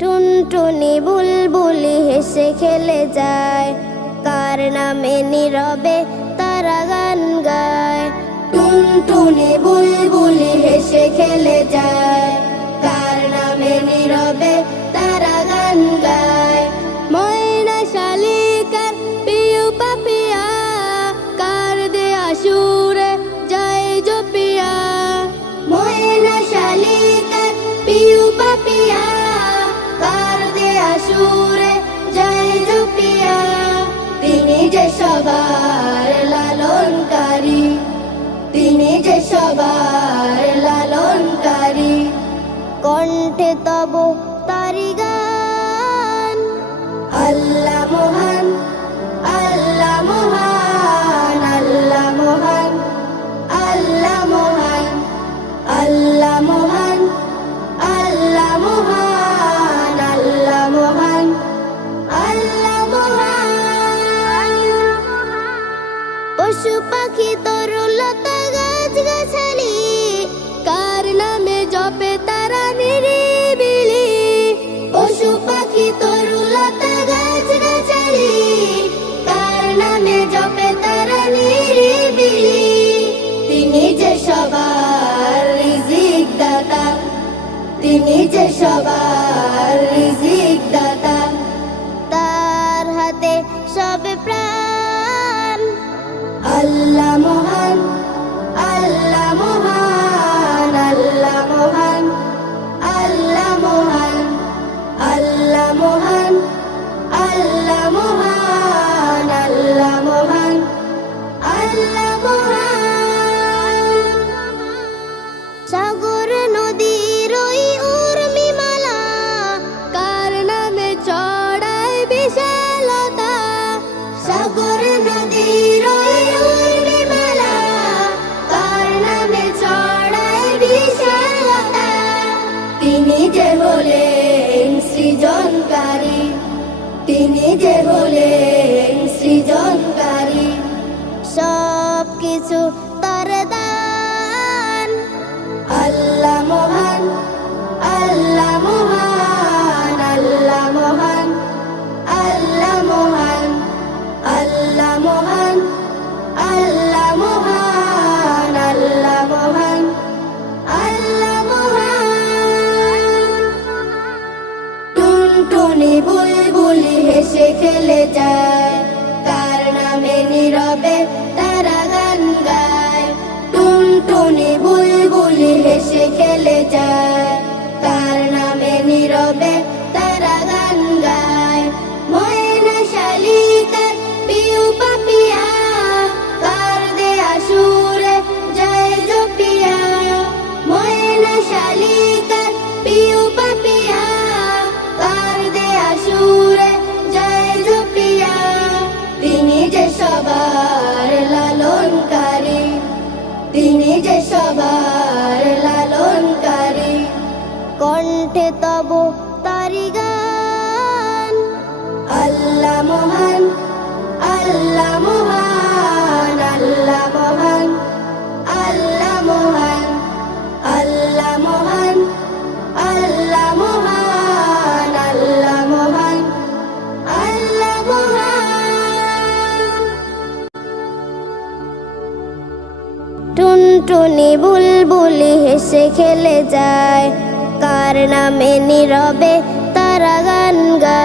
টুনটুনি বুলবুলি হেসে খেলে যায়, কার নামে নীরবে তারা গান গায়। টুনটুনি বুলবুলি হেসে খেলে যায়, কার নামে নীরবে তারা গান গায়। ময়না শালিকার পিউ পাপিয়া, কার দেয়া সুরে যায় জপিয়া। ময়না শালিকার পিউ পাপিয়া, কার দেয়া সুরে যায় জপিয়া। তিনি যে সবার লালনকারী, তিনি যে সবার লালনকারী। কণ্ঠে তব তারি গান, আল্লাহ মহান, আল্লাহ মহান, আল্লাহ মহান, আল্লাহ মহান, আল্লাহ মহান, আল্লাহ মহান, আল্লাহ মহান, আল্লাহ মহান। পশু পাখি তরুলতা গাছ গাছালি, কার নামে জপে তারা নিরিবিলি। পশু পাখি তরুলতা গাছ গাছালি, কার নামে জপে তারা নিরিবিলি। তিনি যে সবার রিজিক দাতা, তিনি যে সবার রিজিক দাতা। তার হাতে সব প্রাণ, আল্লাহ মহান, আল্লাহ মহান, আল্লাহ মহান, আল্লাহ মহান, আল্লাহ মহান, আল্লাহ মহান, আল্লাহ মহান, আল্লাহ মহান। সাগর নদীর ওই উর্মিমালা, কার নামে চড়ায় বিশালতা। সাগর নদীর ওই উর্মিমালা, কার নামে চড়ায় বিশালতা। তিনি যে হলেন সৃজনকারী, তিনি যে হলেন সৃজনকারী। সব কিছু তার দান, আল্লাহ মহান, আল্লাহ মহান, আল্লাহ মহান, আল্লাহ মহান, আল্লাহ মহান, আল্লাহ মহান, আল্লাহ মহান, আল্লাহ মহান। টুনটুনি বুলবুলি হেসে খেলে যায়, কার নামে নীরবে তারা গান গায়। টুনটুনি বুলবুলি হেসে খেলে যায়, কার নামে নীরবে তারা গান গায়। ময়না শালিকার পিউ পাপিয়া, কার দেয়া সুরে যায় জপিয়া। ময়না শালিকার পিউ পাপিয়া, কার দেয়া সুরে যায় জপিয়া। তিনি যে সবার লালনকারী, তিনি যে সবার লালনকারী। কণ্ঠে তব তারি গান, আল্লাহ মহান, আল্লাহ মহান, আল্লাহ মহান, আল্লাহ মহান, আল্লাহ মহান, আল্লাহ মহান, আল্লাহ মহান, আল্লাহ মহান। টুনটুনি বুলবুলি হেসে খেলে যায়, কার নামে নীরবে তারা গান গায়।